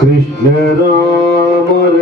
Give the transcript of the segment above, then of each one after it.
कृष्ण राम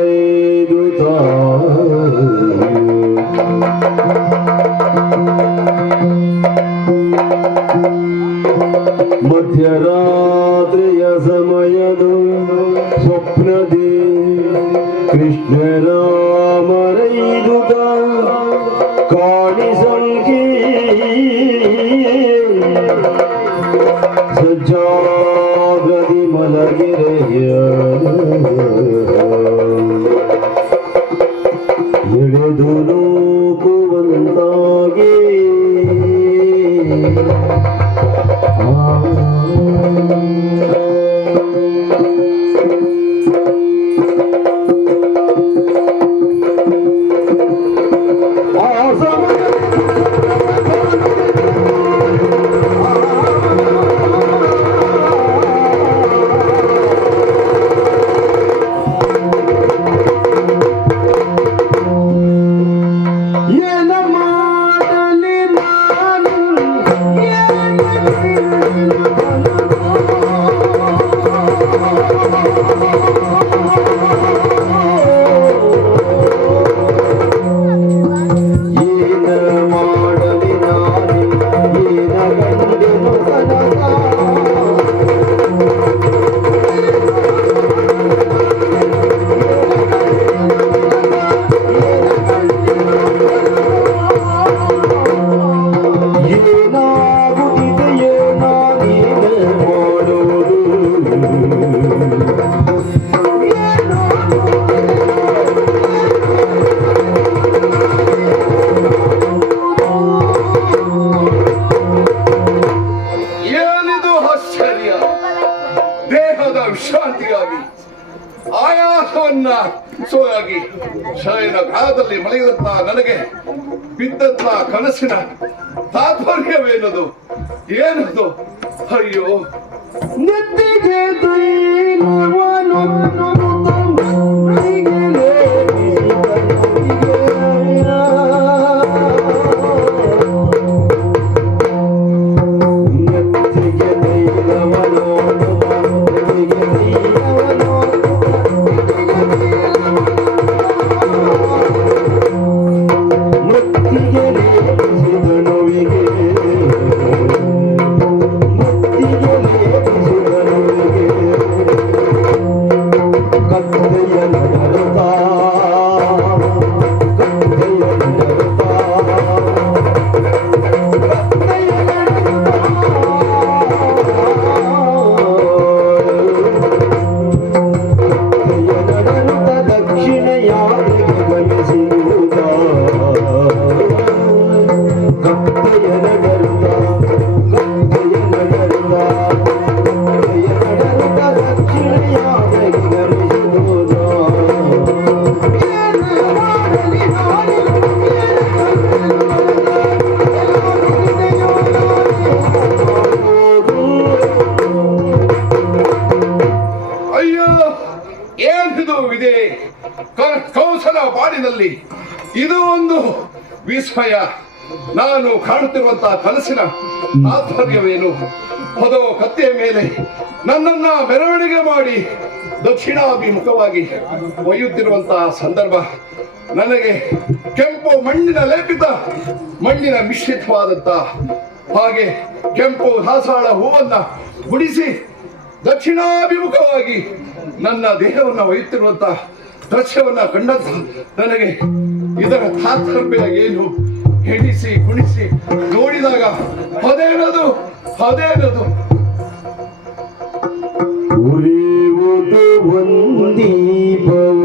ನಾನು ಕಾಣುತ್ತಿರುವಂತಹ ಕನಸಿನ ತಾತ್ಪರ್ಯವೇನು? ಹೊದೋ ಕತ್ತೆಯ ಮೇಲೆ ನನ್ನನ್ನ ಮೆರವಣಿಗೆ ಮಾಡಿ ದಕ್ಷಿಣಾಭಿಮುಖವಾಗಿ ಒಯ್ಯುತ್ತಿರುವಂತಹ ಸಂದರ್ಭ ನನಗೆ ಕೆಂಪು ಮಣ್ಣಿನ ಲೇಪಿತ, ಮಣ್ಣಿನ ಮಿಶ್ರಿತವಾದಂತ ಹಾಗೆ ಕೆಂಪು ದಾಸಾಳ ಹೂವನ್ನ ಗುಡಿಸಿ ದಕ್ಷಿಣಾಭಿಮುಖವಾಗಿ ನನ್ನ ದೇಹವನ್ನ ಒಯ್ಯುತ್ತಿರುವಂತ ದೃಶ್ಯವನ್ನ ಕಂಡಂತ ನನಗೆ ಇದರ ತಾತ್ಪರ್ಯ ಏನು? ಎಣಿಸಿ ಗುಣಿಸಿ ನೋಡಿದಾಗ ಅದೇನದು ಅದೇನದು ಉರಿಯುವುದು ಒಂದೀಪವು.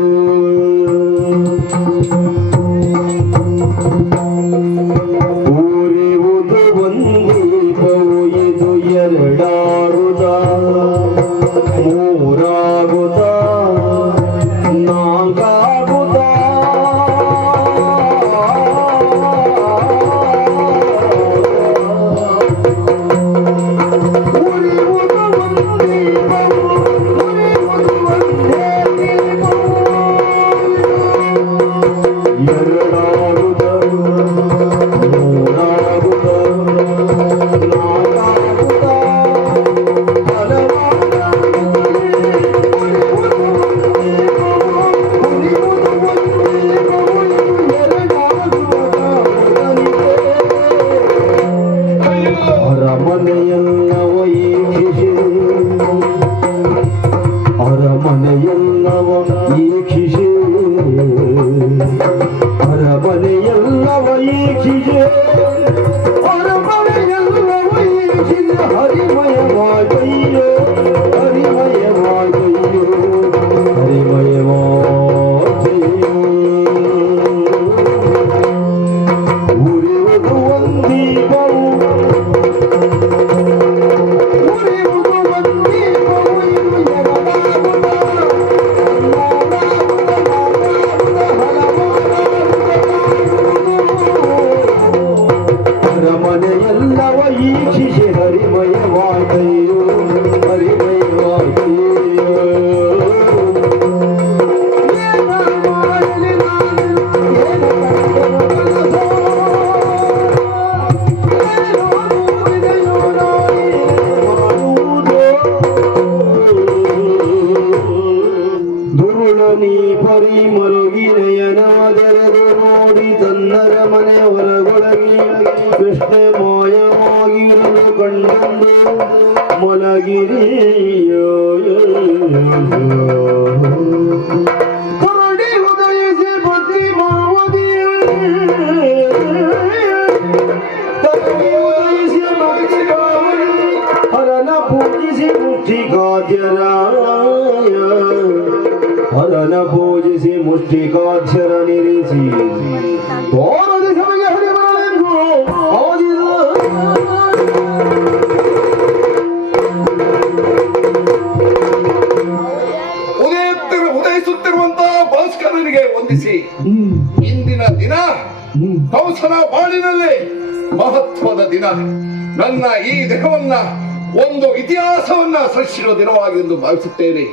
ಸೃಷ್ಟಿಸುವ ದಿನವಾಗಿ ಎಂದು ಭಾವಿಸುತ್ತೇನೆ.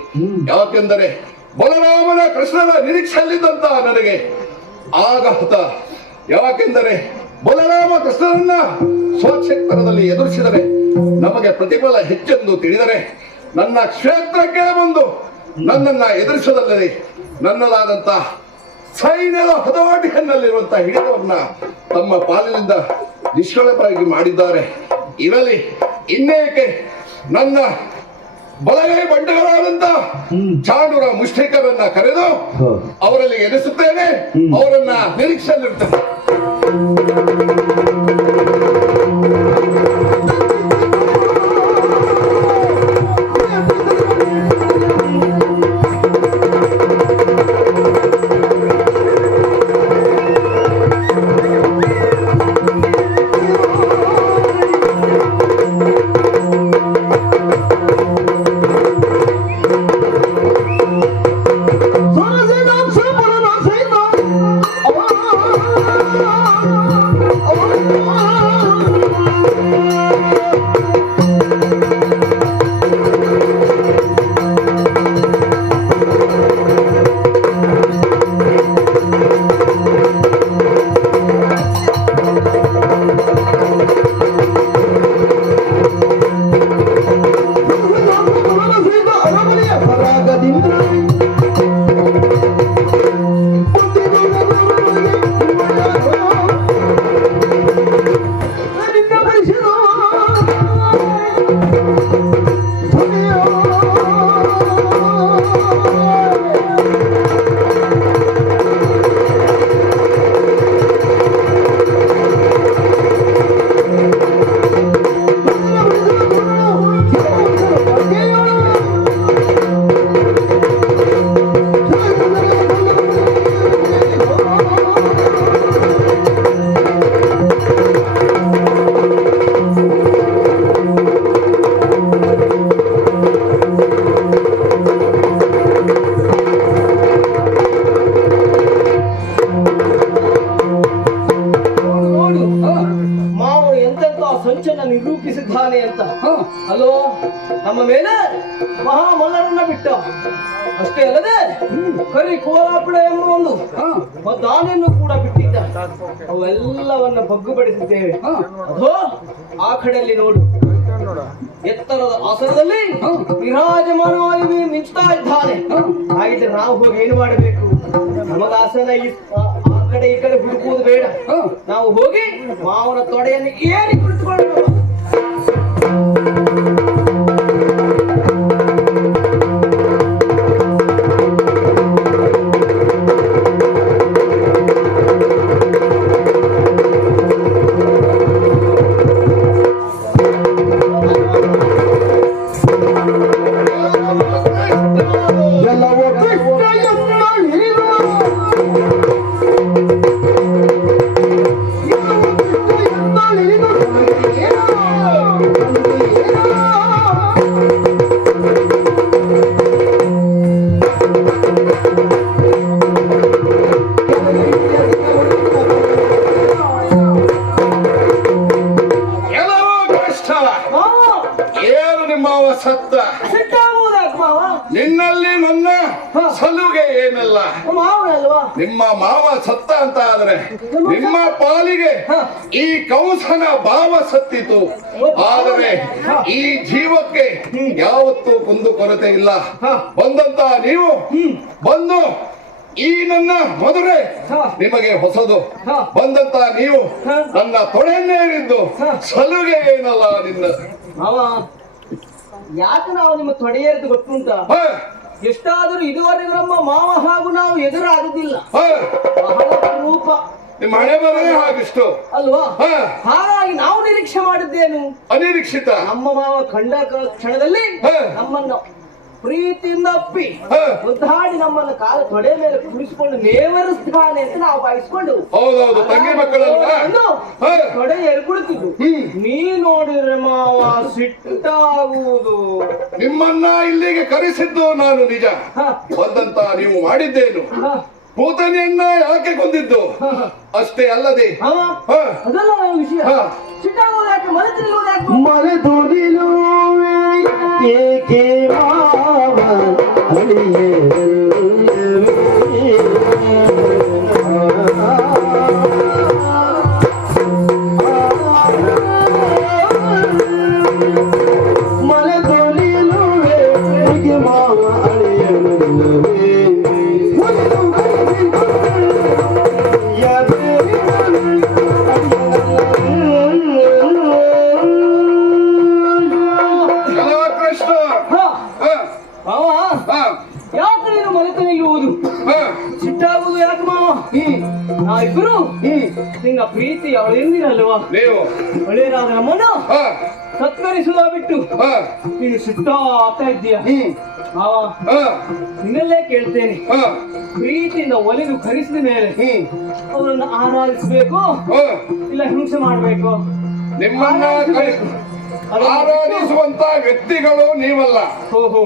ಯಾಕೆಂದರೆ ಬಲರಾಮನ ಕೃಷ್ಣನ ನಿರೀಕ್ಷೆಯಲ್ಲಿದ್ದಂತಹ ನನಗೆ ಆಘಾತ ಯಾಕೆಂದರೆ ಬಲರಾಮ ಕೃಷ್ಣನನ್ನ ಸ್ವಕ್ಷೇತ್ರದಲ್ಲಿ ಎದುರಿಸಿದರೆ ನಮಗೆ ಪ್ರತಿಫಲ ಹೆಚ್ಚೆಂದು ತಿಳಿದರೆ ನನ್ನ ಕ್ಷೇತ್ರಕ್ಕೆ ಬಂದು ನನ್ನನ್ನ ಎದುರಿಸದಲ್ಲದೆ ನನ್ನದಾದಂತಹ ಸೈನ್ಯದ ಹದವಾಟಿಕನ್ನಲ್ಲಿರುವಂತಹ ಹಿಡಿತವನ್ನ ತಮ್ಮ ಪಾಲಿನಿಂದ ನಿಷ್ಕಳಪರಾಗಿ ಮಾಡಿದ್ದಾರೆ. ಇರಲಿ, ಇನ್ನೇಕೆ ನನ್ನ ಬಲಗೈ ಬಂಡಗಳಾದಂತ ಚಾಣೂರ ಮುಷ್ಟಿಕರನ್ನ ಕರೆದು. ಅವರಲ್ಲಿ ಎನಿಸುತ್ತೇನೆ ಅವರನ್ನ ನಿರೀಕ್ಷೆಯಲ್ಲಿರ್ತೇನೆ ಮಹಾಮಲ್ಲರನ್ನ ಬಿಟ್ಟ. ಅಷ್ಟೇ ಅಲ್ಲದೆ ಕರಿ ಕೋಲಾಪುರ ಎಂಬ ಒಂದು ಮದ್ದಾನೆಯನ್ನು ಕೂಡ ಬಿಟ್ಟಿದ್ದ. ಅವೆಲ್ಲವನ್ನ ಬಗ್ಗುಪಡಿಸಿದ್ದೇವೆ ಅದೋ ಆ ಕಡೆಯಲ್ಲಿ ನೋಡು. ಎತ್ತರದ ಆಸನದಲ್ಲಿ ವಿರಾಜಮಾನವಾಗಿ ಮಿಂಚ್ತಾ ಇದ್ದಾನೆ. ಹಾಗಿದ್ರೆ ನಾವು ಹೋಗಿ ಏನು ಮಾಡಬೇಕು? ನಮಗಾಸನ ಆ ಕಡೆ ಈ ಕಡೆ ಹುಡುಕುವುದು ಬೇಡ. ನಾವು ಹೋಗಿ ಮಾವನ ತೊಡೆಯನ್ನು ಏರಿ ಕುಳಿತುಕೊಳ್ಳೋಣ ನಿಮ್ಮ ಪಾಲಿಗೆ ಈ ಕಂಸನ ಭಾವ ಸತ್ತಿತು. ಆದರೆ ಈ ಜೀವಕ್ಕೆ ಯಾವತ್ತೂ ಕುಂದು ಕೊರತೆ ಇಲ್ಲ. ಬಂದಂತ ನೀವು ಬಂದು ಈ ನನ್ನ ಮದುವೆ ನಿಮಗೆ ಹೊಸದು. ಬಂದಂತ ನೀವು ನನ್ನ ತೊಡೆಯನ್ನೇನಿದ್ದು ಸಲುಗೆ ಏನಲ್ಲ ನಿನ್ನ. ಯಾಕೆ ನಾವು ನಿಮ್ಮ ತೊಡೆಯರಿದ್ದು ಗೊತ್ತುಂಟ? ಎಷ್ಟಾದರೂ ಇದುವರೆಗೂ ನಮ್ಮ ಮಾವ ಹಾಗೂ ನಾವು ಎದುರಾಗುದಿಲ್ಲ ಬಹಳ ರೂಪ. ನಿಮ್ಮ ಹಣೆ ಬರೇ ಹಾಗಿಷ್ಟು. ಅಲ್ವಾ? ಹ, ಹಾಗಾಗಿ ನಾವು ನಿರೀಕ್ಷೆ ಮಾಡಿದ್ದೇನು? ಅನಿರೀಕ್ಷಿತ. ನಮ್ಮ ಮಾವ ಕಂಡ ಕ್ಷಣದಲ್ಲಿ. ನಮ್ಮನ್ನು ಪ್ರೀತಿಯಿಂದ ಅಪ್ಪಿ ಮುದ್ದಾಡಿ ನಮ್ಮನ್ನು ಕಾಲ ತೊಡೆ ಮೇಲೆ ಕುಡಿಸಿಕೊಂಡು ನೇವರಿಸ್ತಾನೆ ಅಂತ ನಾವು ಬಯಸ್ಕೊಂಡು ಹೌದೌದು ತಂಗಿ ಮಕ್ಕಳಲ್ಲ ತೊಡೆ ಎರ್ಗುಳಿತಿದ್ದು ನೀ ನೋಡಿದ್ರೆ ಮಾವ ಸಿಟ್ಟಾಗುವುದು ನಿಮ್ಮನ್ನ ಇಲ್ಲಿಗೆ ಕರೆಸಿದ್ದು ನಾನು ನಿಜ. ಬಂದಂತ ನೀವು ಮಾಡಿದ್ದೇನು. ಭೂತನೆಯನ್ನ ಯಾಕೆ ಕೊಂದಿದ್ದು? ಅಷ್ಟೇ ಅಲ್ಲದೆ. ಅದಲ್ಲ ವಿಷಯ. ಸಿಟ್ಟಾಗುವುದು ಯಾಕೆ? ಮರೆತು ನಿಲ್ಲುವೆ ಏಕೆ ಮಾವ? ಮರೆತು ಒಲಿದು ಕರೆಸಿದ ಮೇಲೆ ಅವರನ್ನು ಆರಾಧಿಸಬೇಕು. ಇಲ್ಲ ಹಿಂಸೆ ಮಾಡಬೇಕು. ನಿಮ್ಮನ್ನ ಆರಾಧಿಸುವಂತ ವ್ಯಕ್ತಿಗಳು ನೀವಲ್ಲ.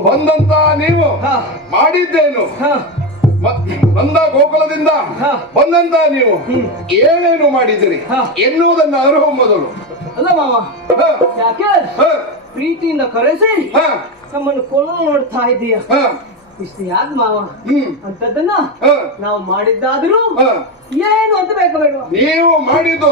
ಬಂದಂತ ನೀವು ಮಾಡಿದ್ದೇನು. ಬಂದ ಗೋಕುಲದಿಂದ. ಬಂದಂತ ನೀವು ಏನೇನು ಮಾಡಿದಿರಿ ಎನ್ನುವುದನ್ನ ಅರ್ಹ ಮೊದಲು. ಅಲ್ಲ ಮಾವ ಯಾಕೆ? ಪ್ರೀತಿಯಿಂದ ಕರೆಸಿ ನಮ್ಮನ್ನು ಕೊಲ್ಲ ನೋಡ್ತಾ ಇದ್ದೀಯ. ಇಷ್ಟು ಯಾಕೆ ಮಾವ? ಹ್ಮ್, ಅಂತದನ್ನ ಹ, ನಾವು ಮಾಡಿದ್ದಾದ್ರೂ ಹ. ಏನು ಅಂತ ಬೇಕು ಬೇಡ ನೀವು ಮಾಡಿದ್ದು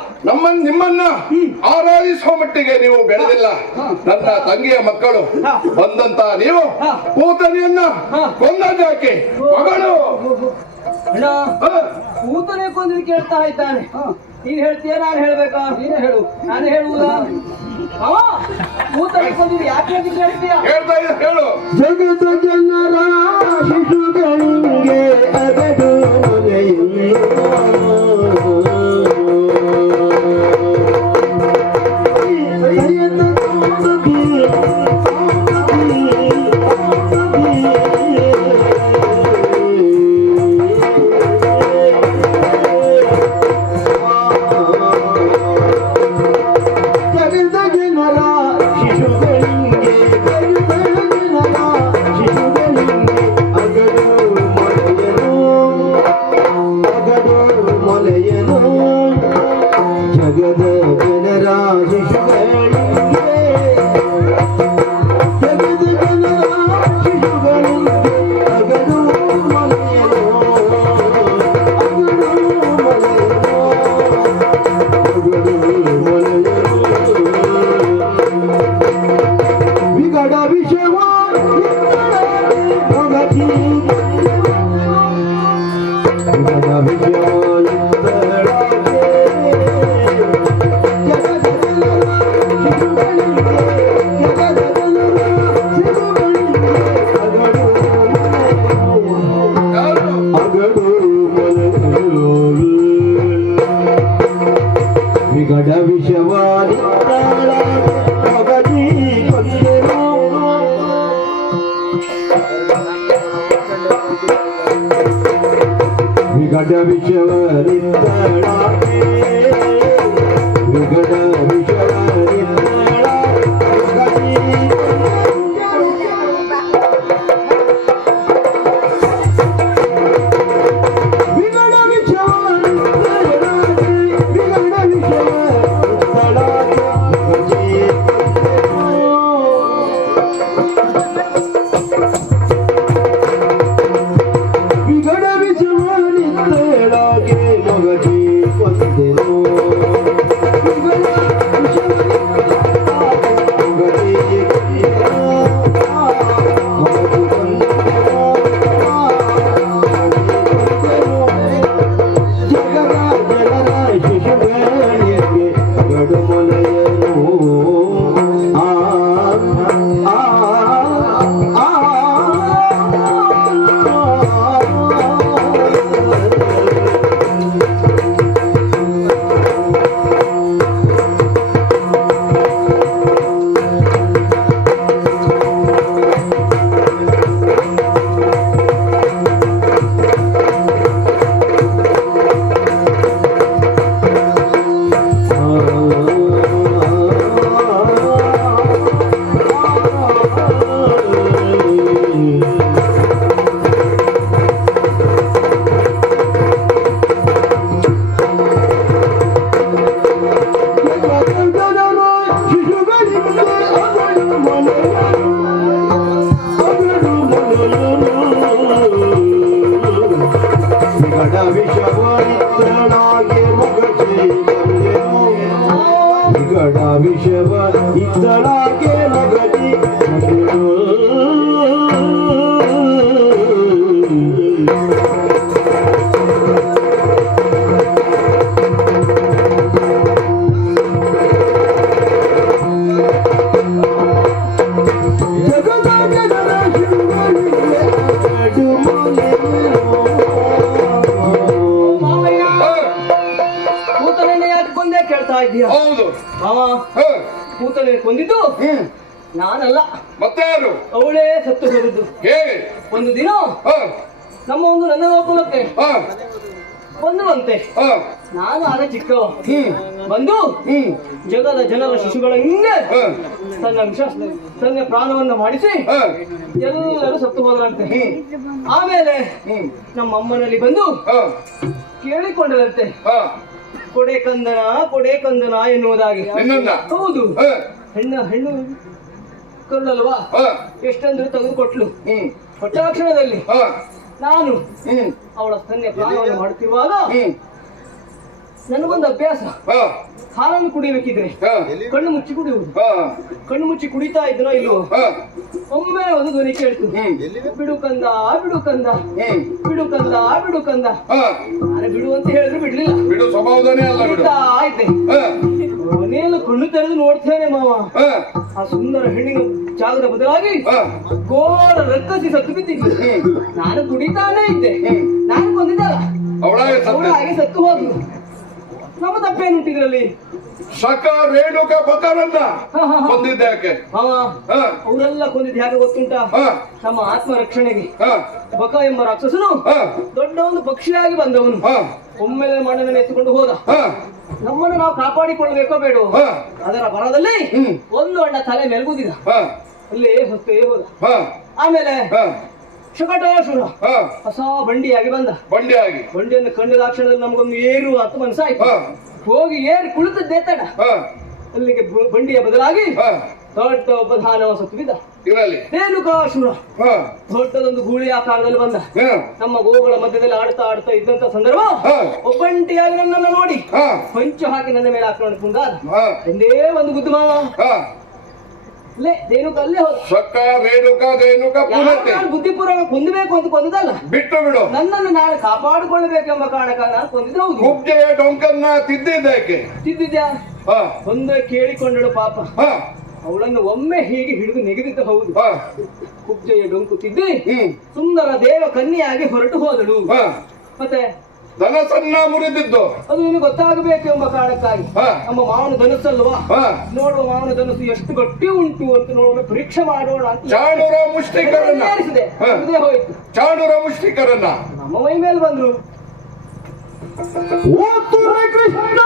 ನೀವು ನಮ್ಮ ನಿಮ್ಮನ್ನ ಆರಾಧಿಸುವ ಮಟ್ಟಿಗೆ ನೀವು ಬೆಳೆದಿಲ್ಲ. ನನ್ನ ತಂಗಿಯ ಮಕ್ಕಳು ಬಂದಂತ ನೀವು ಕೂತನಿಯನ್ನ ಕೊಂದದ್ದಾಕೆ ಮಗಳು. ಅಣ್ಣ ಹ, ಕೂತನೆ ಕೊಂದಿದ್ ಕೇಳ್ತಾ ಇದ್ದಾನೆ. ನೀನ್ ಹೇಳ್ತೀಯ ನಾನ್ ಹೇಳ್ಬೇಕಾ? ನೀನೇ ಹೇಳು. ನಾನು ಹೇಳುವುದಾ? ಹಾ ಕೂತನೆ ಯಾಕೆ ಅಂತ ಕೇಳ್ತೀಯ? ಹೇಳ್ತಾ ಇದ್ದ ಹೇಳು. ಜಗತ ಜನರ ಶಿಶುಗಳಿಗೆ ನಾನು ಚಿಕ್ಕವ ಹ್ಮ್. ಬಂದು ಹ್ಮ್. ಜಗದ ಜನರ ಶಿಶುಗಳ ಹಿಂದೆ ತನ್ನ ವಿಷ ತನ್ನ ಪ್ರಾಣವನ್ನು ಮಾಡಿಸಿ ಎಲ್ಲರೂ ಸತ್ತು ಹೋದ್ರಂತೆ. ಆಮೇಲೆ ನಮ್ಮ ಅಮ್ಮನಲ್ಲಿ ಬಂದು ಹಾ. ಕೇಳಿಕೊಂಡರಂತೆ. ಹ, ಕೊಡೆ ಕಂದನ ಕೊಡೆ ಕಂದನ ಎನ್ನುವುದಾಗಿ. ಹೌದು. ಹೆಣ್ಣ ಹೆಣ್ಣು ಹ, ಎಷ್ಟಂದ್ರು ತೆಗೆದು ಕೊಟ್ಲು. ಹ್ಮ್. ಕೊಟ್ಟ ಕ್ಷಣದಲ್ಲಿ ಹ, ನಾನು ಅವಳ ತನ್ನ ಪ್ರಾಣವನ್ನು ಮಾಡುತ್ತಿರುವಾಗ ನನಗೊಂದು ಅಭ್ಯಾಸ. ಹಾಲನ್ನು ಕುಡಿಬೇಕಿದ್ರೆ ಕಣ್ಣು ಮುಚ್ಚಿ ಕುಡಿಯುವುದು. ಕಣ್ಣು ಮುಚ್ಚಿ ಕುಡಿತಾ ಇದ್ನೋ ಇಲ್ಲೋ? ಒಮ್ಮೆ ಒಂದು ಧ್ವನಿ ಕೇಳ್ತು. ಹ್ಮ್. ಬಿಡು ಕಂದ ಬಿಡು ಕಂದ. ಬಿಡು ಕಂದ ಬಿಡು ಕಂದ. ನಾನು ಬಿಡು ಅಂತ ಹೇಳಿದ್ರು ಬಿಡ್ಲಿಲ್ಲ. ಬಿಡು ಸ್ವಭಾವದನೇ ಅಲ್ಲ ಬಿಡು. ಬಿಡ್ತಾ ಇದ್ದೆ. ಮನೆಯಲ್ಲ ಕಣ್ಣು ತೆರೆದು ನೋಡ್ತೇನೆ ಮಾವ. ಆ ಸುಂದರ ಹೆಣ್ಣಿನ ಜಾಗದ ಬದಲಾಗಿ ಘೋರ ರಕ್ಕಸಿ ಸತ್ತು ಬಿದ್ದಿದ್ದು. ನಾನು ಕುಡಿತಾನೇ ಇದ್ದೆ. ನಾನು ಬಂದಿದ್ದಲ್ಲ ಅವಳಾಗೆ ಸತ್ತು ಹೋದ್ಲು. ನಮ್ಮ ತಪ್ಪೇನು ಇದರಲ್ಲಿ ಶಕ ರೇಣುಕ ಹ. ಕೊಂದಿದ್ದೆ ಯಾಕೆ? ಅವರೆಲ್ಲ ಕೊಂದಿದ್ದು ಯಾಕೆ ಗೊತ್ತುಂಟ? ನಮ್ಮ ಆತ್ಮ ರಕ್ಷಣೆಗೆ ಬಕ ಎಂಬ ರಾಕ್ಷಸನು ದೊಡ್ಡ ಒಂದು ಪಕ್ಷಿಯಾಗಿ ಬಂದವನು. ಒಮ್ಮೆಲೆ ಮಣ್ಣನ್ನು ಎತ್ತಿಕೊಂಡು ಹೋದ. ನಮ್ಮನ್ನು ನಾವು ಕಾಪಾಡಿಕೊಳ್ಳಬೇಕೋ ಬೇಡ ಹ, ಅದರ ಬರದಲ್ಲಿ. ಒಂದು ಅಣ್ಣ ತಲೆ ಮೇಲ್ಗುದಿದ. ಅಲ್ಲೇ ಹೊತ್ತೇ ಹೋದ. ಆಮೇಲೆ ಹ, ಶುಕಟಾಸುರ ಹೊಸ ಬಂಡಿಯಾಗಿ ಬಂದ. ಬಂಡಿಯಾಗಿ. ಬಂಡಿಯನ್ನು ಕಂಡ ಕ್ಷಣದಲ್ಲಿ ನಮಗೊಂದು ಏರು ಅಂತ ಮನಸ್ಸಾಯ್ತು. ಹೋಗಿ ಏರು ಕುಳಿತದ್ದೇ ತಡ. ಅಲ್ಲಿಗೆ ಬಂಡಿಯ ಬದಲಾಗಿ ದೊಡ್ಡ ಒಬ್ಬ ದಾನವ ಸತ್ತು ಬಿದ್ದ ಇರಲಿ ರೇಣುಕಾಸುರ ದೊಡ್ಡದೊಂದು ಗೂಳಿ ಆಕಾರದಲ್ಲಿ ಬಂದ. ನಮ್ಮ ಗೋಗಳ ಮಧ್ಯದಲ್ಲಿ ಆಡ್ತಾ ಆಡ್ತಾ ಇದ್ದಂತ ಸಂದರ್ಭ ಒಬ್ಬಂಟಿಯಾಗಿ ನನ್ನನ್ನು ನೋಡಿ. ಪಂಚು ಹಾಕಿ ನನ್ನ ಮೇಲೆ ಹಾಕೊಂಡು ಕುಂದಾದ ಒಂದೇ ಒಂದು ಗುದ್ದು ಮಾವ ಲೇ ರೇಣುಕ ರೇಣುಕ ಪುನತೆ ನಾನು ಬುದ್ಧಿಪೂರ್ವ ಕೊಂದಬೇಕು ಅಂತ ಕೊಂದದಲ್ಲ ಬಿಟ್ಟು ಬಿಡು. ನನ್ನನ್ನು ನಾನು ಕಾಪಾಡಿಕೊಳ್ಳಬೇಕೆಂಬ ಕಾರಣಕ್ಕ ನಾನು ಕೊಂದಿದ್ದು ಹೌದು. ಕುಬ್ಜೆಯ ಡೊಂಕನ್ನ ತಿದ್ದಿದ್ದಕ್ಕೆ ತಿದ್ದಿದ್ಯಾ? ಒಂದ ಕೇಳಿಕೊಂಡಳು ಪಾಪ. ಹ, ಅವಳನ್ನು ಒಮ್ಮೆ ಹೀಗೆ ಹಿಡಿದು ನೆಗೆದಿದ್ದ ಹೌದು. ಕುಬ್ಜೆಯ ಡೊಂಕು ತಿದ್ದಿ. ಸುಂದರ ದೇವ ಕನ್ನಿಯಾಗಿ ಹೊರಟು ಹೋದಳು. ಮತ್ತೆ ಧನಸ್ಸನ್ನ ಮುರಿದಿದ್ದು. ಅದು ನಿನಗೆ ಗೊತ್ತಾಗಬೇಕು ಎಂಬ ಕಾರಣಕ್ಕಾಗಿ. ನಮ್ಮ ಮಾವನ ಧನಸ್ಸಲ್ವಾ? ನೋಡುವ ಮಾವನ ಧನಸ್ಸು ಎಷ್ಟು ಗಟ್ಟಿ ಉಂಟು ಅಂತ ನೋಡೋಣ ಪರೀಕ್ಷೆ ಮಾಡೋಣ ಅಂತ ಚಾಣೂರ ಮುಷ್ಟಿಕರನ್ನ. ಹೋಯ್ತು. ಚಾಣೂರ ಮುಷ್ಟಿಕರನ್ನ. ನಮ್ಮ ಮೈ ಮೇಲೆ ಬಂದ್ರು. ಓ ಕೃಷ್ಣ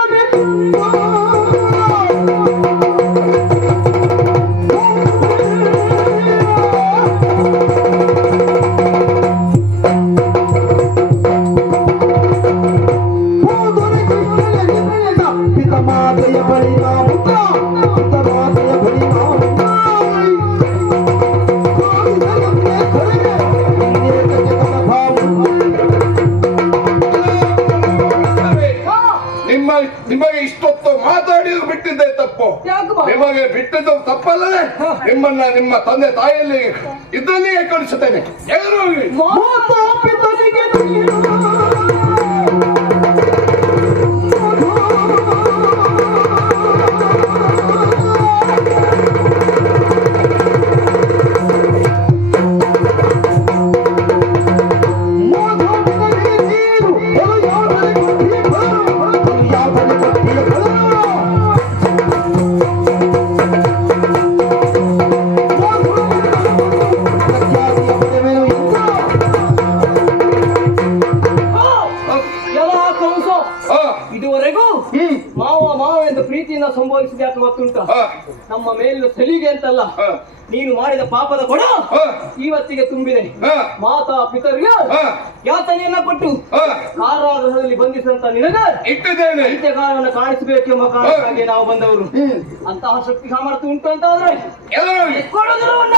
ನಿಮ್ಮ ತಂದೆ ತಾಯಿಯಲ್ಲಿ ಇದ್ರಲ್ಲಿಯೇ ಕಳಿಸುತ್ತೇನೆ ಅಲ್ಲ. ನೀನು ಮಾಡಿದ ಪಾಪದ ಕೊಡ. ಇವತ್ತಿಗೆ ತುಂಬಿದೆ ಮಾತಾ ಪಿತರಿಗೆ ಯಾತನೆಯನ್ನ ಕೊಟ್ಟು ಕಾರಾಗೃಹದಲ್ಲಿ ಬಂಧಿಸಿದಂತ ನಿನಗ ಇಟ್ಟೆಗಾರನ ಕಾಣಿಸಬೇಕೆಂಬ ಕಾರಣಕ್ಕಾಗಿ ನಾವು ಬಂದವರು. ಅಂತಹ ಶಕ್ತಿ ಸಾಮರ್ಥ್ಯ ಉಂಟು ಅಂತ ಆದ್ರೆ ಕೊಡೋದರವನ್ನ